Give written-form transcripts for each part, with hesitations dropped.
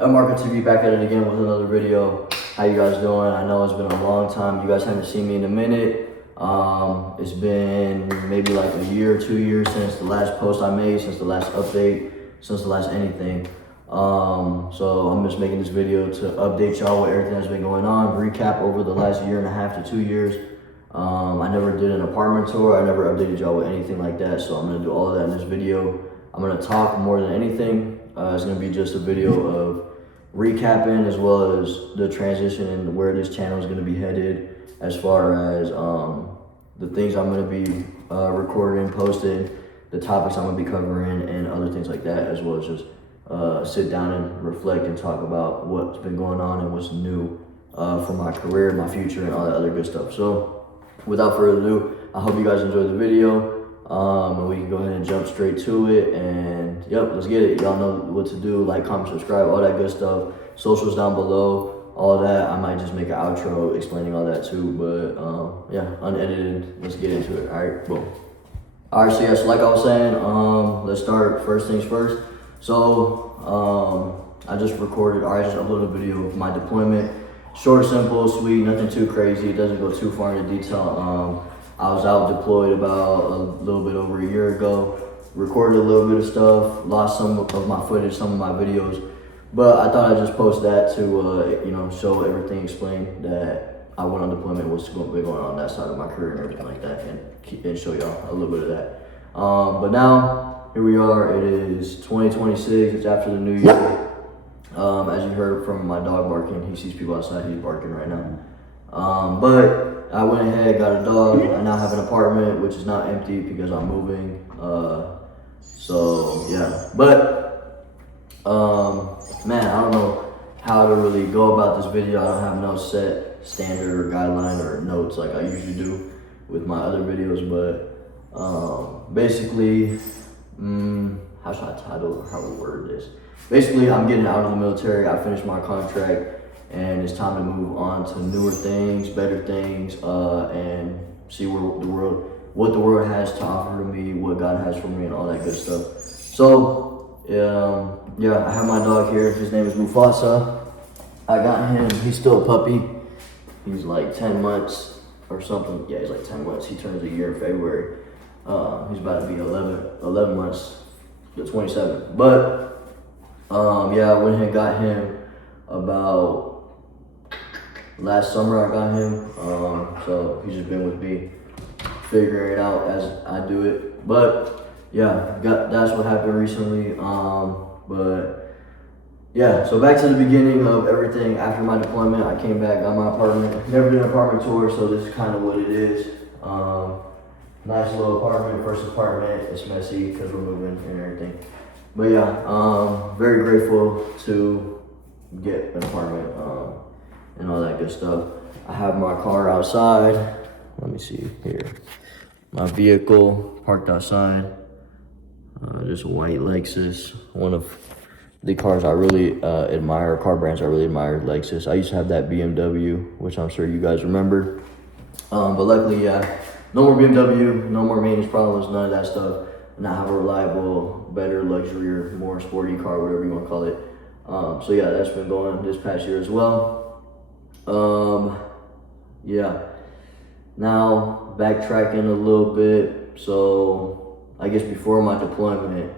Marco TV back at it again with another video. How you guys doing? I know it's been a long time. You guys haven't seen me in a minute. It's been maybe like a year or 2 years since the last post I made, since the last update, since the last anything. So I'm just making this video to update y'all with everything that's been going on, recap over the last 1.5 to 2 years. I never did an apartment tour. I never updated y'all with anything like that. So I'm gonna do all of that in this video. I'm gonna talk more than anything. It's gonna be just a video of recapping as well as the transition and where this channel is gonna be headed, as far as the things I'm gonna be recording, posting, the topics I'm gonna be covering, and other things like that, as well as just sit down and reflect and talk about what's been going on and what's new for my career, my future, and all that other good stuff. So without further ado, I hope you guys enjoyed the video. And we can go ahead and jump straight to it, and yep, let's get it. Y'all know what to do: like, comment, subscribe, all that good stuff. Socials down below, all that. I might just make an outro explaining all that too, but yeah, unedited. Let's get into it. All right, boom. All right, so yeah, so like I was saying, let's start first things first. So I just uploaded a video of my deployment. Short, simple, sweet, nothing too crazy. It doesn't go too far into detail. I was out deployed about a little bit over a year ago, recorded a little bit of stuff, lost some of my footage, some of my videos, but I thought I'd just post that to, show everything, explain that I went on deployment, what's going to be going on that side of my career and everything like that, and show y'all a little bit of that. But now, here we are, it is 2026, it's after the new year. As you heard from my dog barking, he sees people outside, he's barking right now. But I went ahead, got a dog. I now have an apartment, which is not empty because I'm moving. So yeah, but man, I don't know how to really go about this video. I don't have no set standard or guideline or notes like I usually do with my other videos, but basically, how should I title or how to word this? Basically, I'm getting out of the military. I finished my contract, and it's time to move on to newer things, better things, and see what the world has to offer to me, what God has for me, and all that good stuff. So, yeah, I have my dog here. His name is Mufasa. I got him. He's still a puppy. He's like 10 months or something. Yeah, he's like 10 months. He turns a year in February. He's about to be 11 months, the 27th. But yeah, I went ahead and got him about last summer. I got him, so he's just been with me, figuring it out as I do it. But yeah, that's what happened recently. But yeah, so back to the beginning of everything. After my deployment, I came back, got my apartment. Never did an apartment tour, so this is kind of what it is. Nice little apartment, first apartment. It's messy because we're moving and everything. But yeah, very grateful to get an apartment and all that good stuff. I have my car outside. Let me see here. My vehicle parked outside. Just a white Lexus. One of the cars I really admire, car brands I really admire, Lexus. I used to have that BMW, which I'm sure you guys remember. But luckily, yeah, no more BMW, no more maintenance problems, none of that stuff. And I have a reliable, better luxury or more sporty car, whatever you want to call it. So yeah, that's been going this past year as well. Yeah. Now backtracking a little bit. So I guess before my deployment,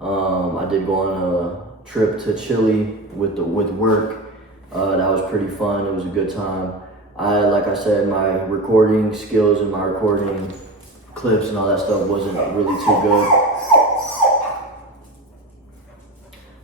I did go on a trip to Chile with work. That was pretty fun. It was a good time. Like I said, my recording skills and my recording clips and all that stuff wasn't really too good.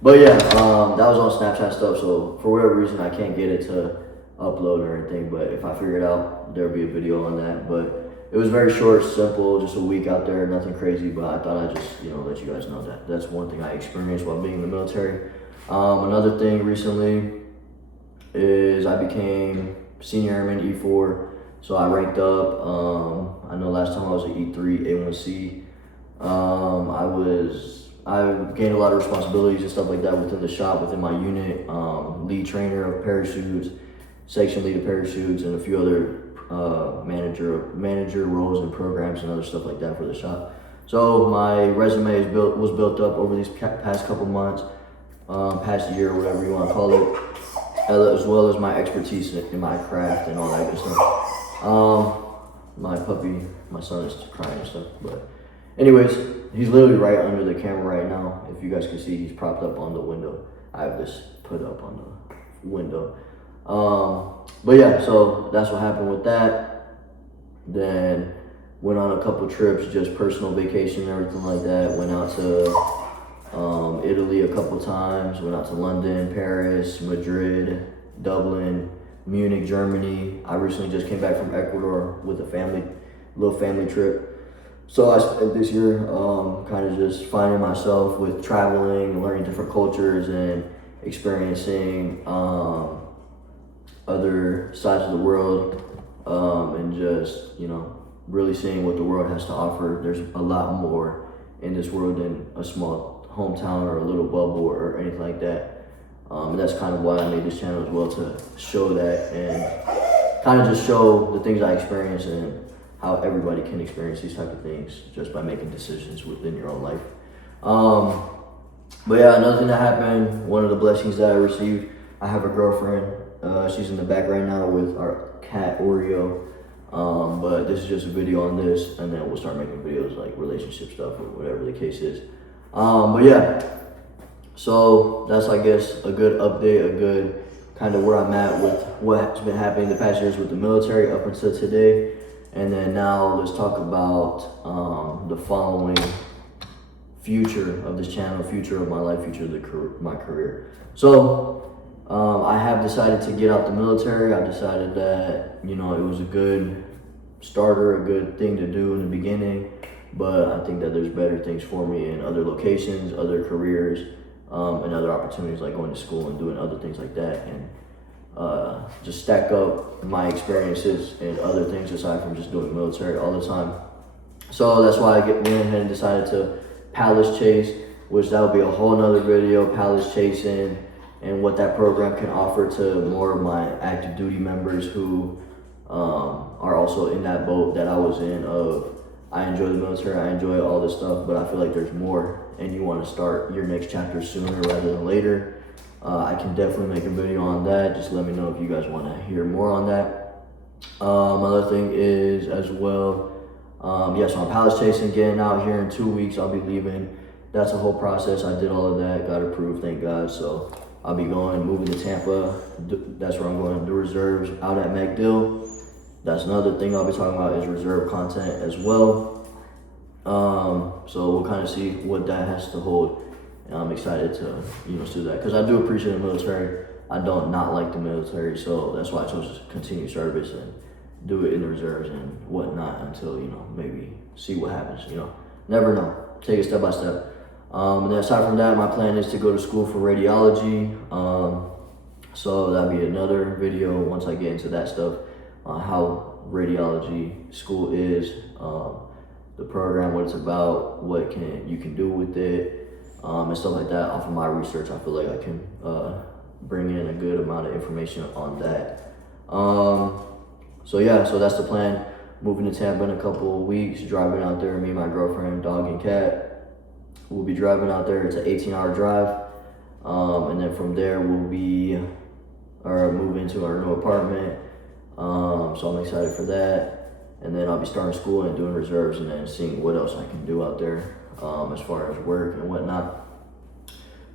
But yeah, that was on Snapchat stuff, so for whatever reason I can't get it to upload or anything, but if I figure it out, there'll be a video on that. But it was very short, simple, just a week out there, nothing crazy, but I thought I'd just, let you guys know that that's one thing I experienced while being in the military. Another thing recently is I became senior airman E4. So I ranked up. I know last time I was at E3, A1C. I gained a lot of responsibilities and stuff like that within the shop, within my unit. Lead trainer of parachutes, section lead of parachutes, and a few other manager roles and programs and other stuff like that for the shop. So my resume was built up over these past couple months. past year, whatever you want to call it, as well as my expertise in my craft and all that good stuff. My puppy, my son is crying and stuff, but anyways, he's literally right under the camera right now. If you guys can see, he's propped up on the window. I have this put up on the window. But yeah, so that's what happened with that. Then went on a couple trips, just personal vacation and everything like that. Went out to Italy a couple times. Went out to London, Paris, Madrid, Dublin, Munich, Germany. I recently just came back from Ecuador with a little family trip. So I spent this year kind of just finding myself with traveling, learning different cultures, and experiencing other sides of the world, and just, you know, really seeing what the world has to offer. There's a lot more in this world than a small hometown or a little bubble or anything like that. And that's kind of why I made this channel as well, to show that and kind of just show the things I experience and how everybody can experience these type of things just by making decisions within your own life. But yeah, another thing that happened, one of the blessings that I received, I have a girlfriend. She's in the back right now with our cat Oreo. But this is just a video on this, and then we'll start making videos like relationship stuff or whatever the case is. But yeah, so that's, I guess, a good update, a good kind of where I'm at with what's been happening the past years with the military up until today. And then now let's talk about the following future of this channel, future of my life, future of my career. So I have decided to get out the military. I decided that, you know, it was a good starter, a good thing to do in the beginning, but I think that there's better things for me in other locations, other careers, and other opportunities like going to school and doing other things like that, and just stack up my experiences and other things aside from just doing military all the time. So that's why I went ahead and decided to Palace Chase, which that will be a whole nother video, Palace Chasing, and what that program can offer to more of my active duty members who are also in that boat that I was in of, I enjoy the military, I enjoy all this stuff, but I feel like there's more and you want to start your next chapter sooner rather than later. I can definitely make a video on that. Just let me know if you guys want to hear more on that. Another thing is as well, yeah, so I'm Palace Chasing, getting out here in 2 weeks. I'll be leaving. That's a whole process. I did all of that, got approved, thank God. So I'll be moving to Tampa. That's where I'm going to do reserves out at MacDill. That's another thing I'll be talking about, is reserve content as well. So we'll kind of see what that has to hold. And I'm excited to, you know, do that, because I do appreciate the military. I don't not like the military, so that's why I chose to continue service and do it in the reserves and whatnot until, you know, maybe see what happens, you know. Never know. Take it step by step. And then aside from that, my plan is to go to school for radiology. So that'll be another video once I get into that stuff, how radiology school is, the program, what it's about, what you can do with it, and stuff like that. Off of my research, I feel like I can bring in a good amount of information on that. So yeah, so that's the plan. Moving to Tampa in a couple of weeks, driving out there, me and my girlfriend, dog and cat. We'll be driving out there. It's an 18-hour drive. And then from there, we'll move into our new apartment. So I'm excited for that. And then I'll be starting school and doing reserves, and then seeing what else I can do out there as far as work and whatnot.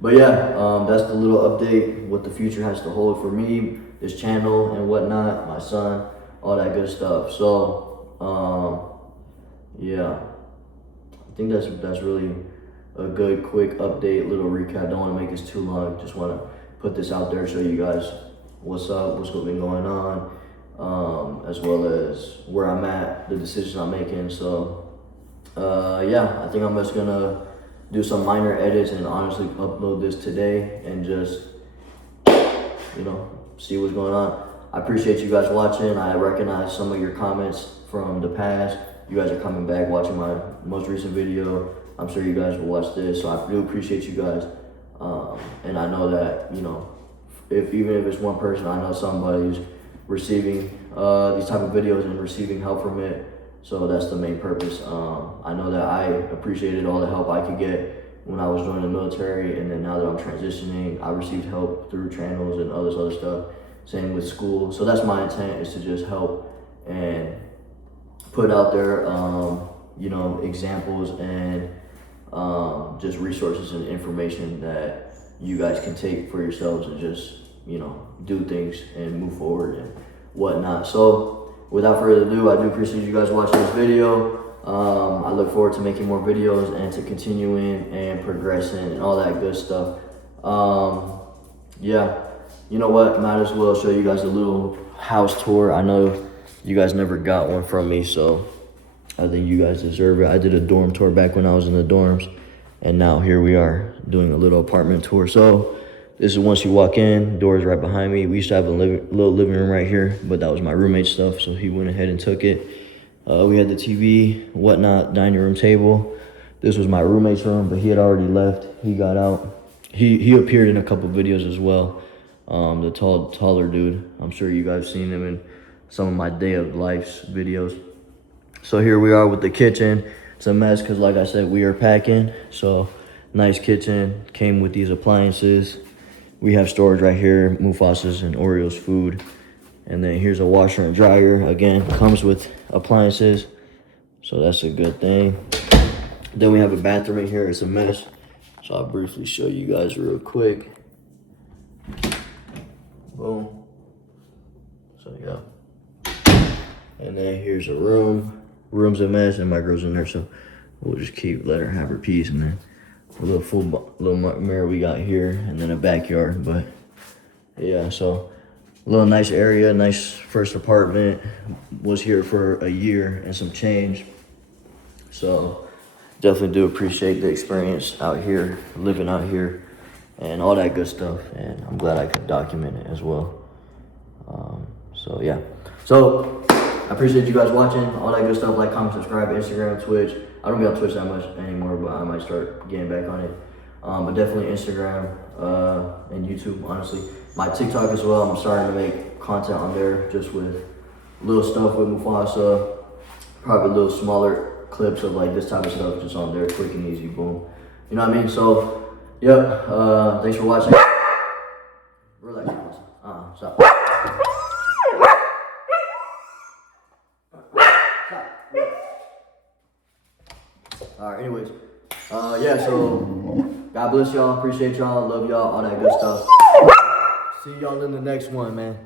But yeah, that's the little update, what the future has to hold for me, this channel and whatnot, my son, all that good stuff. So yeah, I think that's really a good quick update, little recap. Don't want to make this too long, just want to put this out there, show you guys what's up, what's been going on, as well as where I'm at, the decisions I'm making. So yeah, I think I'm just gonna do some minor edits and honestly upload this today and just, you know, see what's going on. I appreciate you guys watching. I recognize some of your comments from the past. You guys are coming back, watching my most recent video. I'm sure you guys will watch this, so I do appreciate you guys. And I know that, you know, even if it's one person, I know somebody's receiving these type of videos and receiving help from it. So that's the main purpose. I know that I appreciated all the help I could get when I was joining the military, and then now that I'm transitioning, I received help through channels and other stuff. Same with school. So that's my intent, is to just help and put out there, you know, examples and just resources and information that you guys can take for yourselves and just, you know, do things and move forward and whatnot. So without further ado, I do appreciate you guys watching this video. I look forward to making more videos and to continuing and progressing and all that good stuff. Yeah, you know what, might as well show you guys a little house tour. I know you guys never got one from me, so I think you guys deserve it. I did a dorm tour back when I was in the dorms, and now here we are doing a little apartment tour. So this is once you walk in, doors right behind me. We used to have a little living room right here, but that was my roommate's stuff, so he went ahead and took it. We had the TV, whatnot, dining room table. This was my roommate's room, but he had already left. He got out. He appeared in a couple videos as well. The taller dude. I'm sure you guys seen him in some of my day of life's videos. So here we are with the kitchen. It's a mess because, like I said, we are packing. So nice kitchen. Came with these appliances. We have storage right here, Mufasa's and Oreo's food. And then here's a washer and dryer. Again, comes with appliances, so that's a good thing. Then we have a bathroom in here. It's a mess, so I'll briefly show you guys real quick. Boom. So yeah. And then here's a room. Room's a mess, and my girl's in there, so we'll just let her have her piece. And then a little mirror we got here, and then a backyard. But yeah, so a little nice area, nice first apartment. Was here for a year and some change. So definitely do appreciate the experience out here, living out here, and all that good stuff. And I'm glad I could document it as well. So yeah. So I appreciate you guys watching, all that good stuff. Like, comment, subscribe, Instagram, Twitch. I don't be on Twitch that much anymore, but I might start getting back on it. But definitely Instagram and YouTube, honestly. My TikTok as well, I'm starting to make content on there just with little stuff with Mufasa. Probably little smaller clips of like this type of stuff just on there, quick and easy, boom. You know what I mean? So, yeah, thanks for watching. Relax, stop. Alright, anyways. Yeah, so God bless y'all, appreciate y'all, love y'all, all that good stuff. See y'all in the next one, man.